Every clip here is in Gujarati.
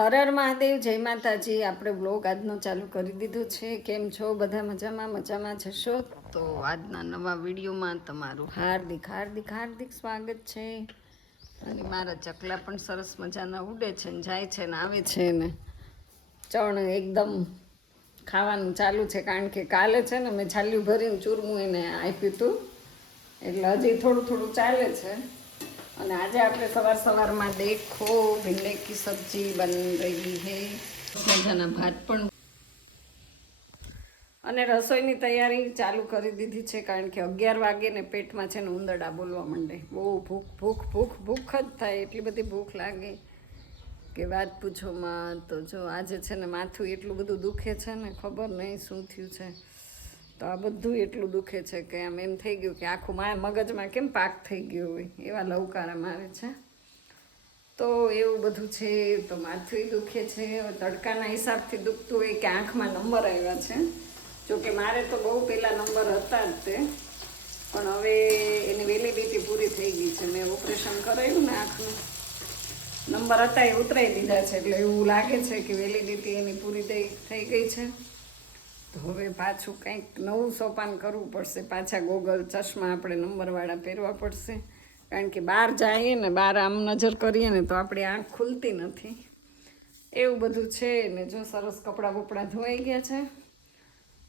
હર હર મહાદેવ, જય માતાજી. આપણે બ્લોગ આજનો ચાલુ કરી દીધો છે. કેમ છો? બધા મજામાં? મજામાં જશો તો આજના નવા વિડીયોમાં તમારું હાર્દિક હાર્દિક હાર્દિક સ્વાગત છે. અને મારા ચકલા પણ સરસ મજાના ઉડે છે ને જાય છે ને આવે છે ને. ચણ એકદમ ખાવાનું ચાલુ છે, કારણ કે કાલે છે ને મેં છાલ્યું ભરીને ચૂરમું એને આપ્યું હતું. એટલે હજી થોડું થોડું ચાલે છે. અને આજે આપણે સવાર સવારમાં દેખો, ભીંડે કી સબ્જી બન રહી હે. મજાના ભાત પણ. અને રસોઈની તૈયારી ચાલુ કરી દીધી છે કારણ કે અગિયાર વાગે ને પેટમાં છે ને ઉંદરડા બોલવા માંડે. બહુ ભૂખ ભૂખ ભૂખ ભૂખ જ થાય. એટલી બધી ભૂખ લાગે કે વાત પૂછોમાં તો જો આજે છે ને માથું એટલું બધું દુખે છે ને ખબર નહીં શું થયું છે. તો આ બધું એટલું દુખે છે કે આમ એમ થઈ ગયું કે આખું મારા મગજમાં કેમ પાક થઈ ગયો હોય, એવા લવકારા મારે છે. તો એવું બધું છે, તો માથું દુખે છે તડકાના હિસાબથી દુખતું હોય કે આંખમાં નંબર આવ્યા છે. જોકે મારે તો બહુ પહેલાં નંબર હતા જ તે, પણ હવે એની વેલિડિટી પૂરી થઈ ગઈ છે. મેં ઓપરેશન કરાવ્યું ને આંખનું. નંબર હતા એ ઉતરાઈ દીધા છે, એટલે એવું લાગે છે કે વેલિડિટી એની પૂરી થઈ ગઈ છે. તો હવે પાછું કંઈક નવું સોપાન કરવું પડશે. પાછા ગોગલ ચશ્મા આપણે નંબરવાળા પહેરવા પડશે. કારણ કે બહાર જઈએ ને, બહાર આમ નજર કરીએ ને, તો આપણી આંખ ખુલતી નથી. એવું બધું છે ને, જો સરસ કપડાં બપડા ધોવાઈ ગયા છે.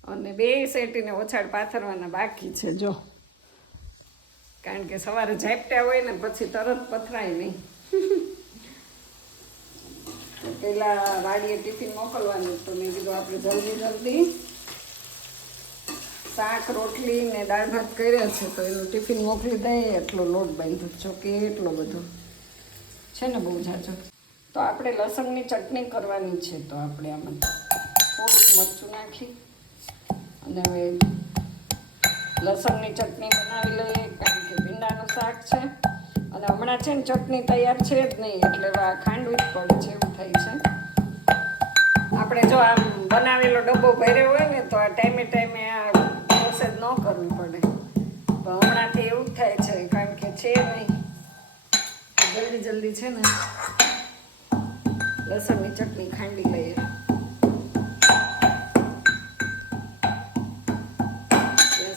અને બે સેટીને ઓછાડ પાથરવાના બાકી છે, જો. કારણ કે સવારે ઝાપટ્યા હોય ને, પછી તરત પથરાય નહીં. પહેલાં વાડીએ ટિફિન મોકલવાનું, તો મેં કીધું આપણે જલ્દી જલ્દી શાક, રોટલી ને દાળ ભાત કર્યા છે, તો એનું ટિફિન મોકલી દઈએ. એટલો લોટ બાંધ્યો છો. કે એટલો બધો છે ને બહુ જાજો. તો આપણે લસણની ચટણી કરવાની છે. તો આપણે આમાં થોડુંક મરચું નાખી અને હવે લસણની ચટણી બનાવી લઈએ, કારણ કે ભીંડાનું શાક છે. અને હમણાં છે ને ચટણી તૈયાર છે જ નહીં, એટલે આ ખાંડવી જ પડે છે, એવું થાય છે. આપણે જો આમ બનાવેલો ડબ્બો ભર્યો હોય ને, તો આ ટાઈમે ટાઈમે આ પ્રોસેસ ન કરવી પડે. તો હમણાંથી એવું જ થાય છે, કારણ કે છે નહીં. જલ્દી જલ્દી છે ને લસણની ચટણી ખાંડી લઈએ.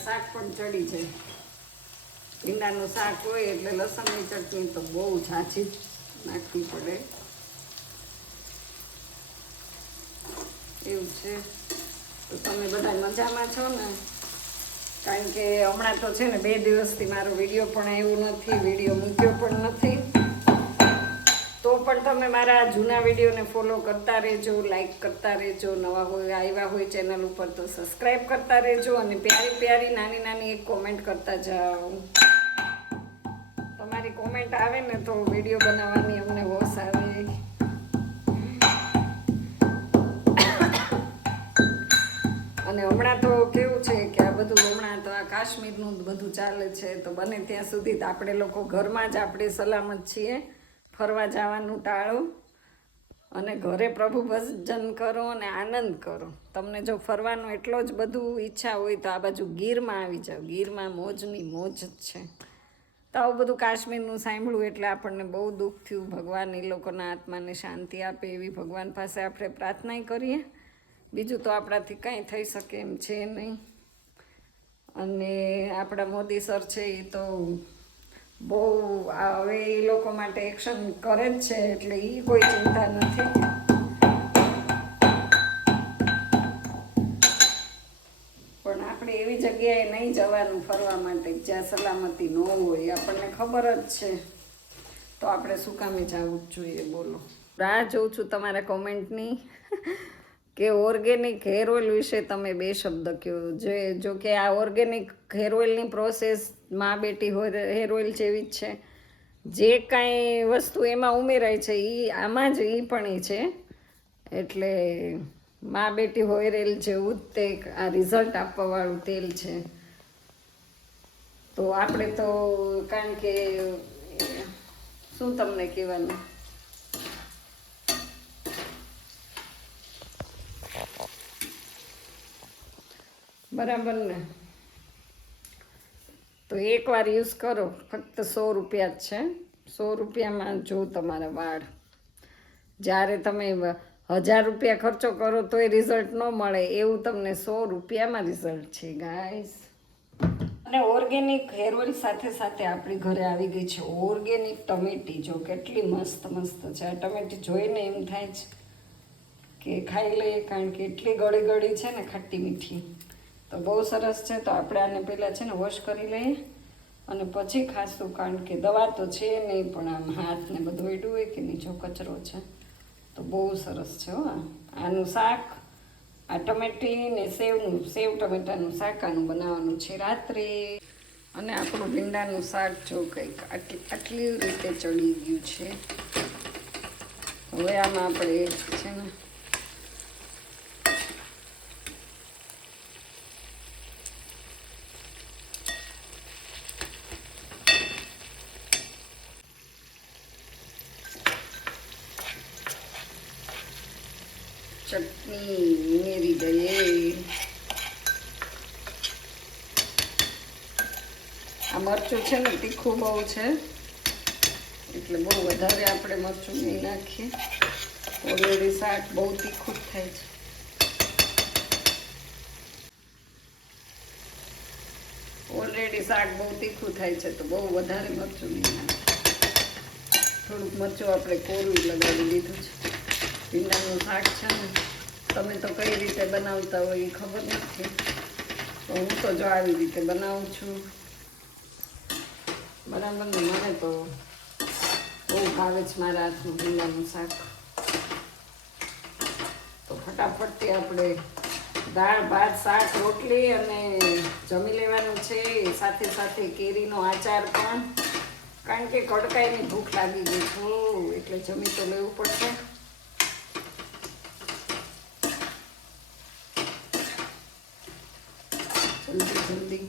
શાક પણ ચડી જાય ભીંડાનું શાક હોય એટલે લસણની ચટણી તો બહુ જ નાખવી પડે. એવું છે. તો તમે બધા મજામાં છો ને? કારણ કે હમણાં તો છે ને બે દિવસથી મારો વીડિયો પણ આવ્યો નથી, વીડિયો મૂક્યો પણ નથી. તો પણ તમે મારા જૂના વિડીયોને ફોલો કરતા રહેજો લાઈક કરતા રહેજો, નવા હોય, આવ્યા હોય ચેનલ ઉપર તો સબસ્ક્રાઈબ કરતા રહેજો અને પ્યારી પ્યારી નાની નાની એક કોમેન્ટ કરતા જાઓ. તમારી કોમેન્ટ આવે ને તો વીડિયો બનાવવાની અમને હોશ આવે. અને હમણાં તો બધું હમણાં તો આ કાશ્મીરનું બધું ચાલે છે, તો બને ત્યાં સુધી તો આપણે લોકો ઘરમાં જ આપણે સલામત છીએ. ફરવા જવાનું ટાળો અને ઘરે પ્રભુ ભજન કરો અને આનંદ કરો. તમને જો ફરવાનો એટલો જ બધું ઈચ્છા હોય તો આ બાજુ ગીરમાં આવી જાઓ. ગીરમાં મોજની મોજ જ છે. તો આવું બધું કાશ્મીરનું સાંભળ્યું એટલે આપણને બહુ દુઃખ થયું. ભગવાન એ લોકોના આત્માને શાંતિ આપે એવી ભગવાન પાસે આપણે પ્રાર્થના કરીએ. બીજું તો આપણાથી કંઈ થઈ શકે એમ છે નહીં. અને આપણા મોદી સર છે એ તો બહુ હવે એ લોકો માટે એક્શન કરે જ છે, એટલે એ કોઈ ચિંતા નથી. પણ આપણે એવી જગ્યાએ નહીં જવાનું ફરવા માટે, જ્યાં સલામતી ન હોય, આપણને ખબર જ છે. તો આપણે શું કામે જવું જ જોઈએ, બોલો. રાહ જોઉં છું તમારા કોમેન્ટની કે ઓર્ગેનિક હેર ઓઇલ વિશે તમે બે શબ્દ કહો જે, જો કે આ ઓર્ગેનિક હેર ઓઇલની પ્રોસેસ મા બેટી હેર ઓઇલ જેવી જ છે. જે કાંઈ વસ્તુ એમાં ઉમેરાય છે એ આમાં જ એ પણ છે. એટલે મા બેટી હોયરેલ જેવું જ તે આ રિઝલ્ટ આપવાવાળું તેલ છે. તો આપણે તો કારણ કે, શું તમને કહેવાનું? બરાબર ને? તો એકવાર યુઝ કરો. ફક્ત સો રૂપિયા જ છે. સો રૂપિયામાં જો તમારા વાળ. જ્યારે તમે હજાર રૂપિયા ખર્ચો કરો તોય રિઝલ્ટ ન મળે. એવું તમને સો રૂપિયામાં રિઝલ્ટ છે ગાઈસ અને ઓર્ગેનિક હેર ઓઇલ સાથે સાથે આપણી ઘરે આવી ગઈ છે ઓર્ગેનિક ટમેટી. જો કેટલી મસ્ત મસ્ત છે. આ ટમેટી જોઈને એમ થાય છે કે ખાઈ લઈએ કારણ કે એટલી ગળી ગળી છે ને ખટ્ટી મીઠી. તો બહુ સરસ છે. તો આપણે આને પહેલાં છે ને વોશ કરી લઈએ. અને પછી ખાસું કારણ કે દવા તો છે નહીં, પણ આમ હાથને બધું એડું હોય કે નીચો કચરો છે. તો બહુ સરસ છે હો આનું શાક, આ ટમેટી ને સેવનું, સેવ ટમેટાનું શાક આનું બનાવવાનું છે રાત્રે. અને આપણું ભીંડાનું શાક જો કંઈક આટલી આટલી રીતે ચડી ગયું છે. હવે આમાં આપણે છે ને ચટણી ઉમેરી દઈએ આ મરચું છે ને તીખું બહુ છે. એટલે બહુ વધારે આપણે મરચું નહીં નાખીએ. ઓલરેડી શાક બહુ તીખું જ થાય છે. ઓલરેડી શાક બહુ તીખું થાય છે, તો બહુ વધારે મરચું નહીં નાખીએ. થોડુંક મરચું આપણે કોરું લગાવી દીધું છે. ભીંડાનું શાક છે ને, તમે તો કઈ રીતે બનાવતા હોય એ ખબર નથી. તો હું તો જો આવી રીતે બનાવું છું. બરાબર ને મને તો બહુ ભાવે છે મારા હાથનું ભીંડાનું શાક. તો ફટાફટથી આપણે દાળ, ભાત, શાક, રોટલી અને જમી લેવાનું છે. સાથે સાથે કેરીનો આચાર પણ. કારણ કે કડકાઈની ભૂખ લાગી ગઈ છું એટલે જમી તો લેવું પડશે. જલ્દી જલ્દી.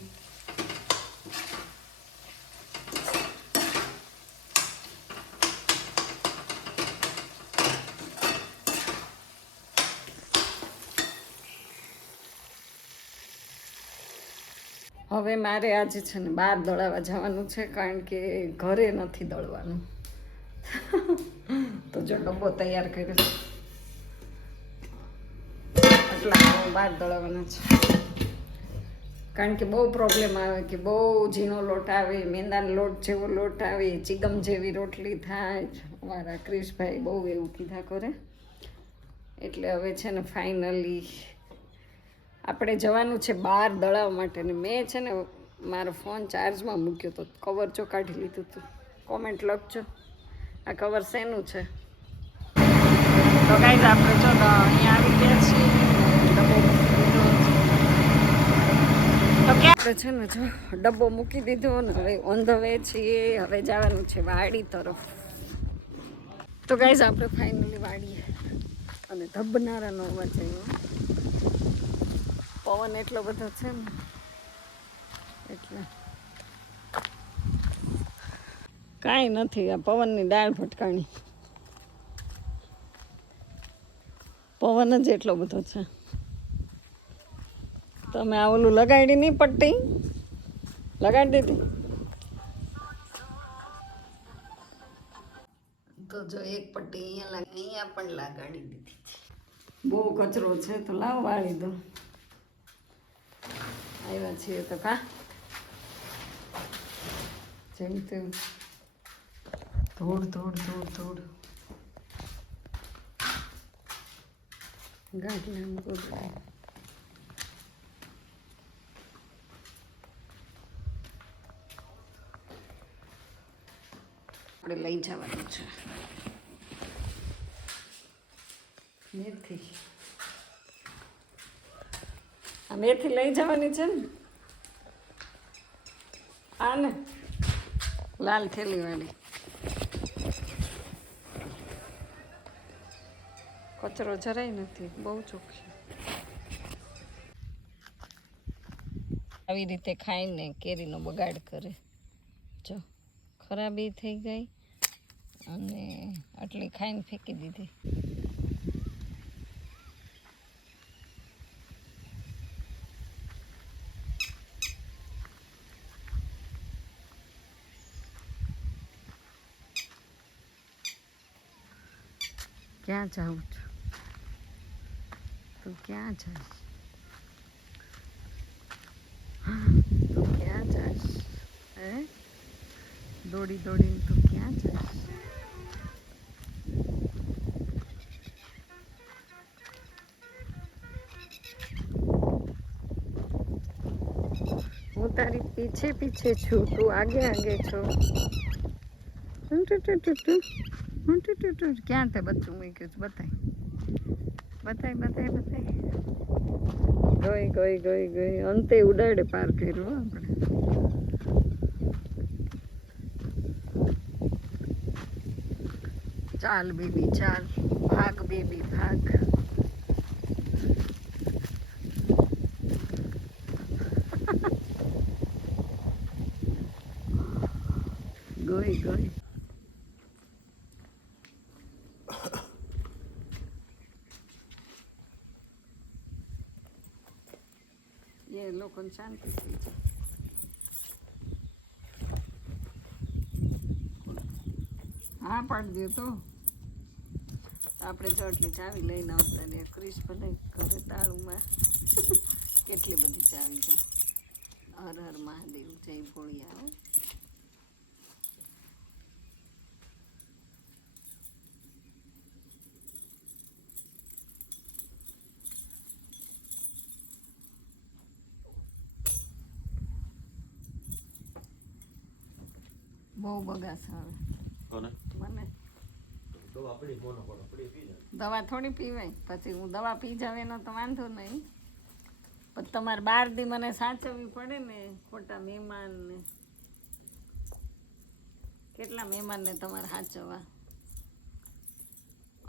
હવે મારે આજે છે ને બહાર દળાવવા જવાનું છે કારણ કે ઘરે નથી દળવાનું તો જો ડબ્બો તૈયાર કર્યો. આટલા બહાર દળાવવાના છે. કારણ કે બહુ પ્રોબ્લેમ આવે કે બહુ ઝીણો લોટ આવે, મેંદાનો લોટ જેવો લોટ આવે, ચીગમ જેવી રોટલી થાય. મારા ક્રિશભાઈ બહુ એવું કીધા કરે. એટલે હવે છે ને ફાઇનલી આપણે જવાનું છે બહાર દળાવ માટે ને મેં છે ને મારો ફોન ચાર્જમાં મૂક્યો તો કવર જો કાઢી લીધું હતું કોમેન્ટ લખજો. આ કવર શેનું છે? તો કાંઈ આપણે જો અહીંયા આવી ગયા છીએ. આપણે છે ને જો ડબ્બો મૂકી દીધો ને હવે ઓન ધ વે છીએ. હવે જવાનું છે વાડી તરફ. તો ગાઈઝ આપણે ફાઇનલી વાડીએ. અને ધબનારાનો અવાજ આવ્યો. પવન એટલો બધો છે ને એટલે. કાંઈ નથી આ પવનની દાળ ભટકાણી. પવન જ એટલો બધો છે. તમે આ ઓલું લગાડી નહીં પટ્ટી? લગાડી દીધી? તો જો એક પટ્ટી અહીંયા અહીંયા પણ લગાડી દીધી. બહુ કચરો છે તો લાવ વાળી દો. આવ્યા છીએ તો કા જેમ તેમ ધૂળ ધૂળ ધૂળ ધૂળ ગાંઠિયા ગોળ આપણે લઈ જવાનું છે આ મેથી લઈ જવાની છે ને. આ ને લાલ થેલી વાળી. કચરો જરાય નથી, બહુ ચોખ્ખી. આવી રીતે ખાઈને કેરીનો બગાડ કરે. જો, ખરાબી થઈ ગઈ અને આટલી ખાઈને ફેંકી દીધી. ક્યાં જાઉં છું? તું ક્યાં જાસ તું ક્યાં જાસ હે? દોડી દોડીને તું ક્યાં જાય હું તારી પીછે પીછે છું, તું આગે આગે છો. ટુ ટુ ટુ ટુ. હમ ટુ ટુ ટુ. ક્યાં તે બચ્ચું મૂક્યું છે? બતાય. બતાય બતાય બતાય. ગઈ ગઈ ગઈ ગઈ. અંતે ઉડાડે પાર કર્યું આપણે. ચાલ, બેબી, ચાલ. ભાગ, બેબી, ભાગ. ગઈ ગઈ એ લોકોને શાંતિ થઈ જાય. હા, પાડી દે તો. આપણે ચોટલી ચાવી લઈને આવતા ને ક્રિશ ભલે ઘરે તાળુમાં. કેટલી બધી ચાવી જો હર હર મહાદેવ, જય ભોળિયા બહુ બગાસ આવે. મને. દવા થોડી પીવાય. પછી હું દવા પી જાવ એનો તો વાંધો નહીં. પણ તમારે બાર દી મને સાચવવી પડે ને ખોટા મહેમાનને. કેટલા મહેમાનને તમારે સાચવવા?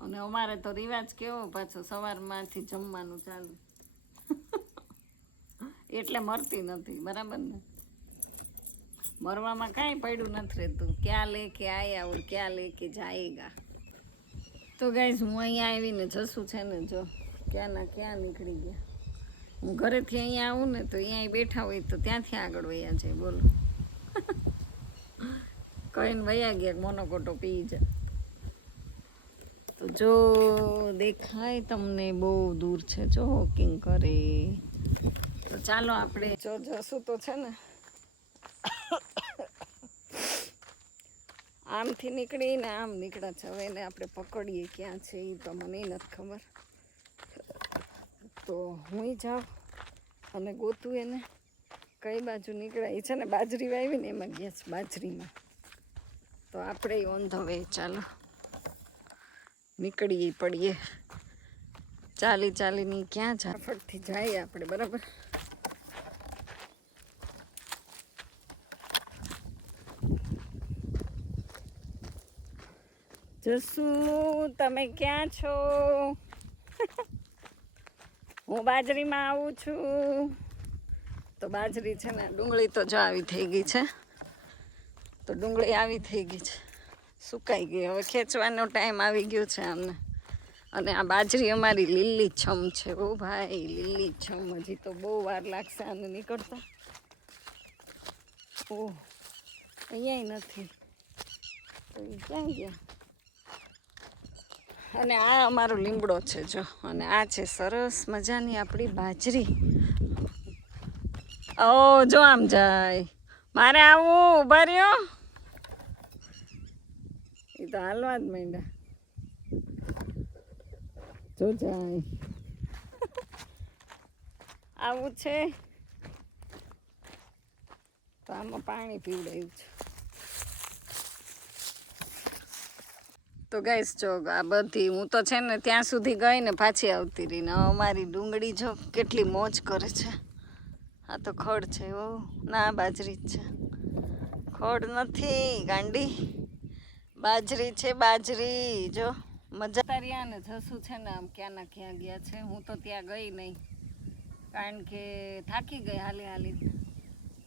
અને અમારે તો રિવાજ કેવો પાછો સવારમાંથી જમવાનું ચાલુ. એટલે મરતી નથી બરાબર ને? મરવામાં કાંઈ પડ્યું નથી રહેતું. ક્યાં લે કે આયા ઓર ક્યાં લે કે જાયેગા. તો ગાઈઝ હું અહીંયા આવીને જશું છે ને, જો, ક્યાંના ક્યાં નીકળી ગયા. હું ઘરેથી અહીંયા આવું ને, તો અહીંયા બેઠા હોય તો ત્યાંથી આગળ વયા જાય, બોલો. કહીને વયા ગયા મોનોકોટો પી જાય તો જો, દેખાય તમને બહુ દૂર છે, જો વોકિંગ કરે. તો ચાલો આપણે, જો જશું તો છે ને આમથી નીકળીને આમ નીકળ્યા છે. હવે એને આપણે પકડીએ ક્યાં છે એ તો મને નથી ખબર. તો હું જાઉં અને ગોતું એને. કઈ બાજુ નીકળ્યા એ છે ને બાજરી વાવી ને એમાં ગયા છે બાજરીમાં. તો આપણે ઓન ધ વે ચાલો. નીકળીએ, પડીએ. ચાલી ચાલીને ક્યાં ઝાફટથી જઈએ આપણે, બરાબર? જસુ તમે ક્યાં છો? હું બાજરીમાં આવું છું. તો બાજરી છે ને, ડુંગળી તો જો આવી થઈ ગઈ છે. તો ડુંગળી આવી થઈ ગઈ છે. સુકાઈ ગઈ. હવે ખેંચવાનો ટાઈમ આવી ગયો છે અમને અને આ બાજરી અમારી લીલી છમ છે ઓ ભાઈ, લીલી છમ. હજી તો બહુ વાર લાગશે આને નીકળતા. ઓહ, અહીંયા નથી. તો ક્યાં ગયા? અને આ અમારો લીમડો છે, જો. અને આ છે સરસ મજાની આપણી બાજરી. ઓ, જો આમ જાય. મારે આવું ઊભા રહ્યો. એ તો હાલવા જ માંડ્યા. જો જાય. આવું છે. તો આમાં પાણી પીવડાયું છે. તો ગઈશ જો આ બધી હું તો છે ને ત્યાં સુધી ગઈ ને પાછી આવતી રહી ને અમારી ડુંગળી જો કેટલી મોજ કરે છે. આ તો ખડ છે ઓ ના, બાજરી જ છે. ખડ નથી, ગાંડી. બાજરી છે, બાજરી. જો, મજા તાર્યા ને જસું છે ને આમ ક્યાં ના ક્યાં ગયા છે? હું તો ત્યાં ગઈ નહીં. કારણ કે થાકી ગઈ હાલી હાલી.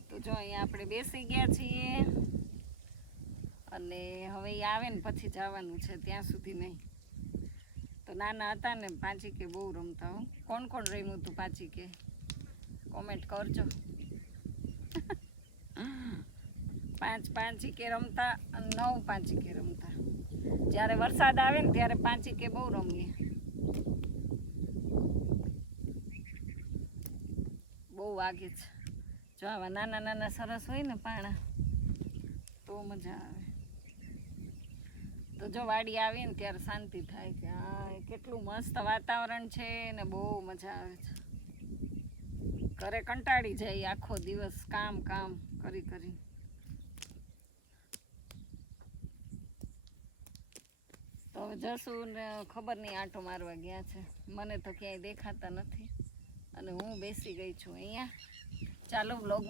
તો જો અહીંયા આપણે બેસી ગયા છીએ. અને હવે એ આવે ને પછી જવાનું છે, ત્યાં સુધી નહીં. તો નાના હતા ને પાંચી કે બહુ રમતા હો. કોણ કોણ રમ્યું હતું પાંચી કે કોમેન્ટ કરજો. પાંચ પાંચી કે રમતા અને નવ પાંચી કે રમતા. જ્યારે વરસાદ આવે ને ત્યારે પાંચી કે બહુ રમીએ. બહુ વાગે છે. જો આવા નાના નાના સરસ હોય ને પાણા, તો મજા આવે. તો જો વાડી આવે ને ત્યારે શાંતિ થાય કે હા કેટલું મસ્ત વાતાવરણ છે ને બહુ મજા આવે છે. ઘરે કંટાળી જાય આખો દિવસ કામ કામ કરી કરી. તો જસું ને ખબર નહીં આંટો મારવા ગયા છે. મને તો ક્યાંય દેખાતા નથી. અને હું બેસી ગઈ છું અહીંયા. ચાલો બ્લોગ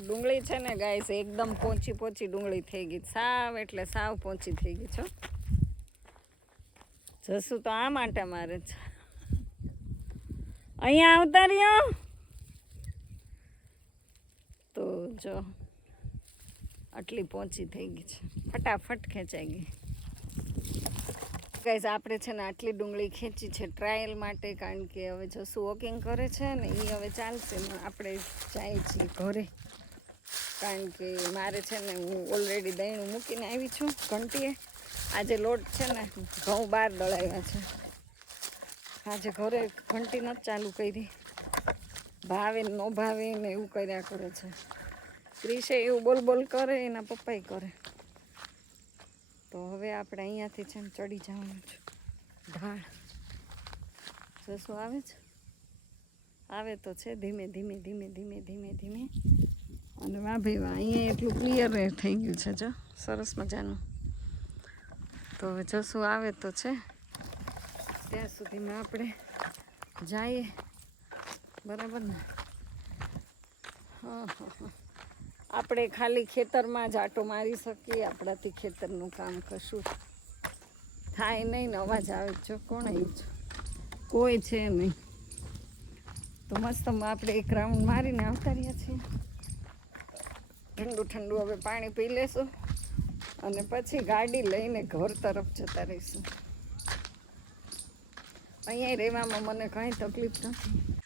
ડુંગળી છે ને ગાઈસ એકદમ પોચી પોચી ડુંગળી થઈ ગઈ. સાવ એટલે સાવ પોચી થઈ ગઈ છો જસું તો આ માટે મારે છે. અહીંયા આવતા રહ્યો? તો જો, આટલી પોચી થઈ ગઈ છે. ફટાફટ ખેંચાઈ ગઈ. ગાઈઝ આપણે છે ને આટલી ડુંગળી ખેંચી છે ટ્રાયલ માટે, કારણ કે હવે જસું વોકિંગ કરે છે ને એ હવે ચાલશે આપણે જાય છીએ ઘરે. કારણ કે મારે છે ને હું ઓલરેડી દહીણું મૂકીને આવી છું ઘંટીએ. આજે લોટ છે ને ઘઉં બહાર દળાવ્યા છે. આજે ઘરે ઘંટી નથી ચાલુ કરી. ભાવે ન ભાવે ને એવું કર્યા કરે છે. ક્રિશે એવું બોલ બોલ કરે, એના પપ્પાય કરે. તો હવે આપણે અહીંયાથી છે ને ચડી જવાનું છે. ઢાળ. જશું આવે છે? આવે તો છે ધીમે ધીમે ધીમે ધીમે ધીમે ધીમે. અને વાહ ભાઈ, વાહ, અહીંયા એટલું ક્લિયર થઈ ગયું છે, જો. સરસ મજાનું. તો હવે જશું આવે તો છે. ત્યાં સુધીમાં આપણે જઈએ. બરાબર ને? આપણે ખાલી ખેતરમાં જ આટો મારી શકીએ, આપણાથી ખેતરનું કામ કશું થાય નહીં ને અવાજ આવે. જો, કોણ આવ્યું છો? કોઈ છે નહીં. તો મસ્ત, આપણે એક રાઉન્ડ મારીને આવતા રહ્યા છીએ. ઠંડુ ઠંડુ હવે પાણી પી લેશું અને પછી ગાડી લઈને ઘર તરફ જતા રહીશું. અહીંયા રહેવામાં મને કાંઈ તકલીફ નથી.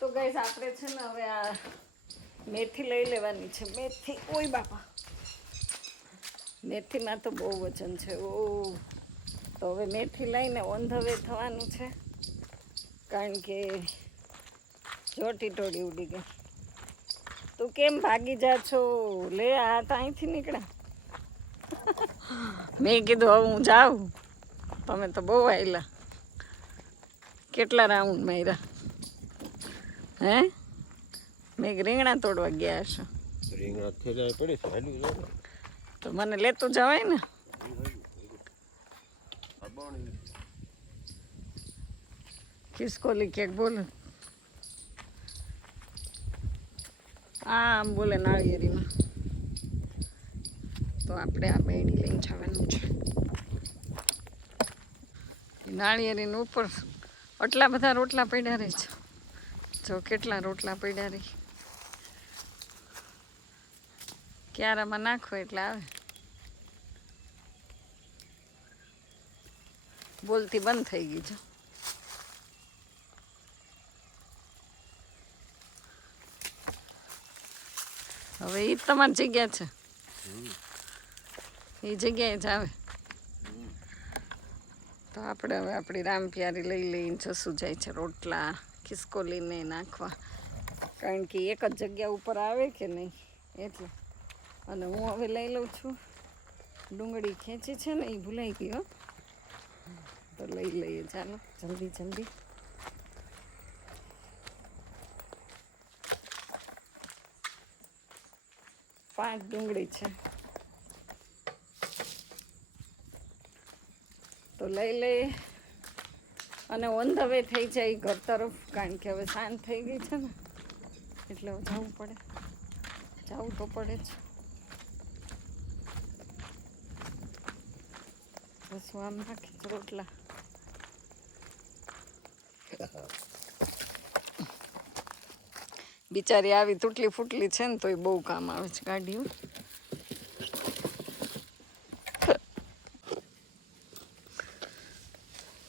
તો ગાઈસ આપણે છે ને હવે આ મેથી લઈ લેવાની છે. મેથી, ઓય બાપા. મેથીમાં તો બહુ વજન છે. ઓ. તો હવે મેથી લઈને ઓન ધ વે થવાનું છે. કારણ કે ચોટી ટોળી ઉડી ગઈ. તું કેમ ભાગી જા છો? લે, આ તો અહીંથી નીકળ્યા મેં કીધું, હવે હું જાઉં. તમે તો બહુ આવેલા કેટલા રાઉન્ડ માર્યા? હે? મેં રીંગણા તોડવા ગયા છો. રીંગણા થેલા પડી છે હાલ્યું જો તો મને લેતું જવાય ને? કિસકો કેક બોલો. આમ બોલે નાળિયેરીમાં. તો આપણે આ બેણી લઈને જવાનું છે. નાળિયેરીનું ઉપર આટલા બધા રોટલા પડ્યા રહે છે. જો કેટલા રોટલા પડ્યા રહી ક્યારામાં નાખો એટલે આવે. બોલતી બંધ થઈ ગઈ છે હવે એ તમારી જગ્યા છે. એ જગ્યાએ જ આવે. તો આપણે હવે આપણી રામપ્યારી લઈ લઈને જસું જાય છે રોટલા. ખિસકોલીને નાખવા. કારણ કે એક જ જગ્યા ઉપર આવે કે નહીં? એટલે. અને હું હવે લઈ લઉં છું. ડુંગળી ખેંચી છે ને, એ ભૂલાઈ હો. તો લઈ લઈએ. ચાલો, જલ્દી જલ્દી. પાંચ ડુંગળી છે. તો લઈ લઈએ. અને ઓન ધ વે થઈ જાય ઘર તરફ, કારણ કે હવે શાંત થઈ ગઈ છે ને. એટલે જવું પડે. જવું તો પડે જ. બસ આમ જ રોટલા. બિચારી આવી તૂટલી ફૂટલી છે ને તો એ બહુ કામ આવે છે ગાડીઓ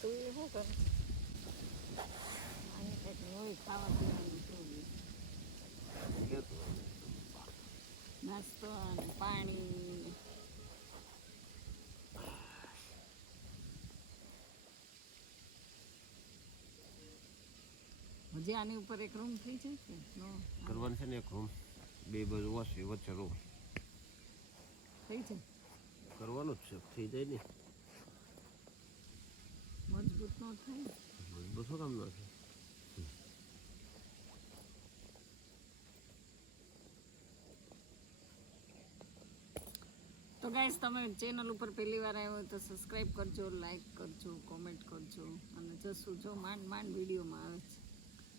તું એ શું કરે આને કંઈક હોય ખાવા પીવાનું જોઈએ. નાસ્તો અને પાણી હજી આની ઉપર એક રૂમ થઈ જશે કરવાનું છે ને એક રૂમ બે બાજુ વચ્ચે વચ્ચે રૂમ થઈ જાય. કરવાનું જ છે થઈ જાય ને. મજબૂત ન થાય. મજબૂત શું કામ ના થાય તો ગાઈસ તમે ચેનલ ઉપર પહેલી વાર આવ્યો તો સબસ્ક્રાઈબ કરજો લાઈક કરજો કોમેન્ટ કરજો અને જસુ જો માંડ માંડ વિડીયોમાં આવે છે.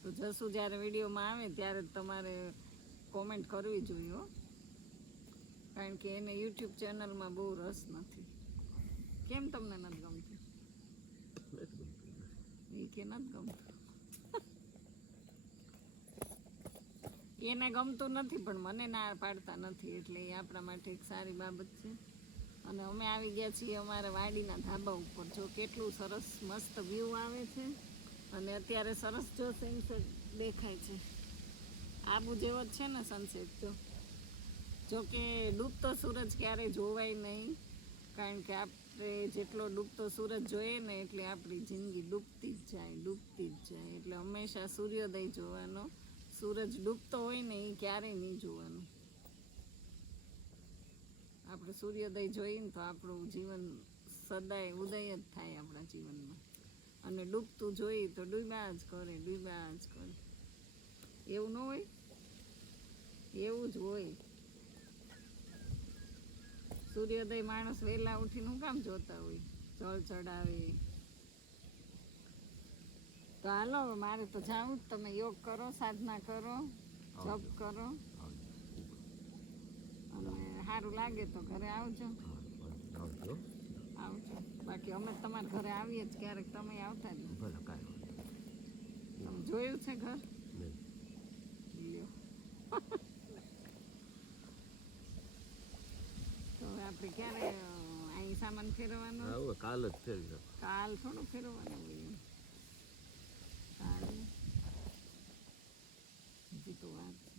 તો જસુ જ્યારે વિડીયોમાં આવે ત્યારે તમારે કોમેન્ટ કરવી જોઈએ હો. કારણ કે એને યુટ્યુબ ચેનલમાં બહુ રસ નથી. કેમ તમને નથી ગમતું? એ કે નથી ગમતું. એને ગમતું નથી, પણ મને ના પાડતા નથી, એટલે એ આપણા માટે એક સારી બાબત છે. અને અમે આવી ગયા છીએ અમારા વાડીના ધાબા ઉપર. જો કેટલું સરસ મસ્ત વ્યૂ આવે છે. અને અત્યારે સરસ જો સનસેટ દેખાય છે. આબુ જેવો જ છે ને સનસેટ જો જો કે ડૂબતો સૂરજ ક્યારે જોવાય નહીં, કારણ કે આપણે જેટલો ડૂબતો સૂરજ જોઈએ ને એટલે આપણી જિંદગી ડૂબતી જ જાય, ડૂબતી જ જાય. એટલે હંમેશા સૂર્યોદય જોવાનો, સૂરજ ડૂબતો હોય ને એ ક્યારેય નહીં જોવાનું. આપણે સૂર્યોદય જોઈએ ને તો આપણું જીવન સદાય ઉદય જ થાય આપણા જીવનમાં. અને ડૂબતું જોઈએ તો ડૂબ્યા જ કરે ડૂબ્યા જ કરે. એવું ન હોય? એવું જ હોય. સૂર્યોદય માણસ વહેલા ઉઠીને કામ જોતા હોય? જળ ચડાવે. તો હાલો મારે તો જાવું જ. તમે યોગ કરો સાધના કરો જપ કરો. અને સારું લાગે તો ઘરે આવજો. અમે તમારા ઘરે આવીએ જ ક્યારેક તમે આવતા જ. ભલે કાંઈ તમે જોયું છે ઘર? તો આપણે ક્યારે અહીં સામાન ફેરવાનો કાલ જ છે કાલ થોડું ફેરવવાનું હોય એમ. કાલ હજી તો વાત છે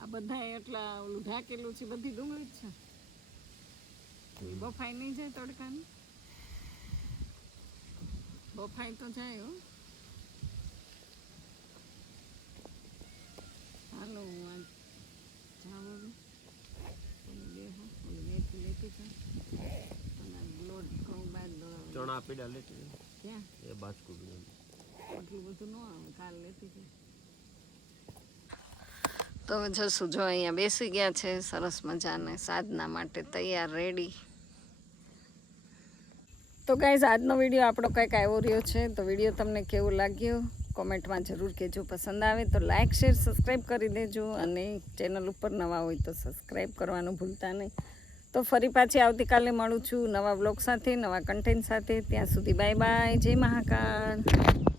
આ બધા એટલા ઓલું ઢાકેલું છે બધી ડુંગળી જ છે. બફાઈ નહીં જાય તડકાની? બફાઈ તો જાય હો. હાલો હું આ જાઉં. ચણા પીડા લેતી ક્યાં? એ બાજકુ એટલું બધું ન આવે કાલ લેતી છે તો જશું જો અહીંયા બેસી ગયા છે, સરસ મજાને, સાધના માટે તૈયાર રેડી તો ગાઈઝ આજનો વીડિયો આપણો કંઈક આવ્યો રહ્યો છે, તો વીડિયો તમને કેવું લાગ્યું? કોમેન્ટમાં જરૂર કહેજો, પસંદ આવે તો લાઇક શેર સબસ્ક્રાઈબ કરી દેજો અને ચેનલ ઉપર નવા હોય તો સબસ્ક્રાઈબ કરવાનું ભૂલતા નહીં. તો ફરી પાછી આવતીકાલે મળું છું નવા બ્લોગ સાથે, નવા કન્ટેન્ટ સાથે. ત્યાં સુધી બાય બાય જય મહાકાળ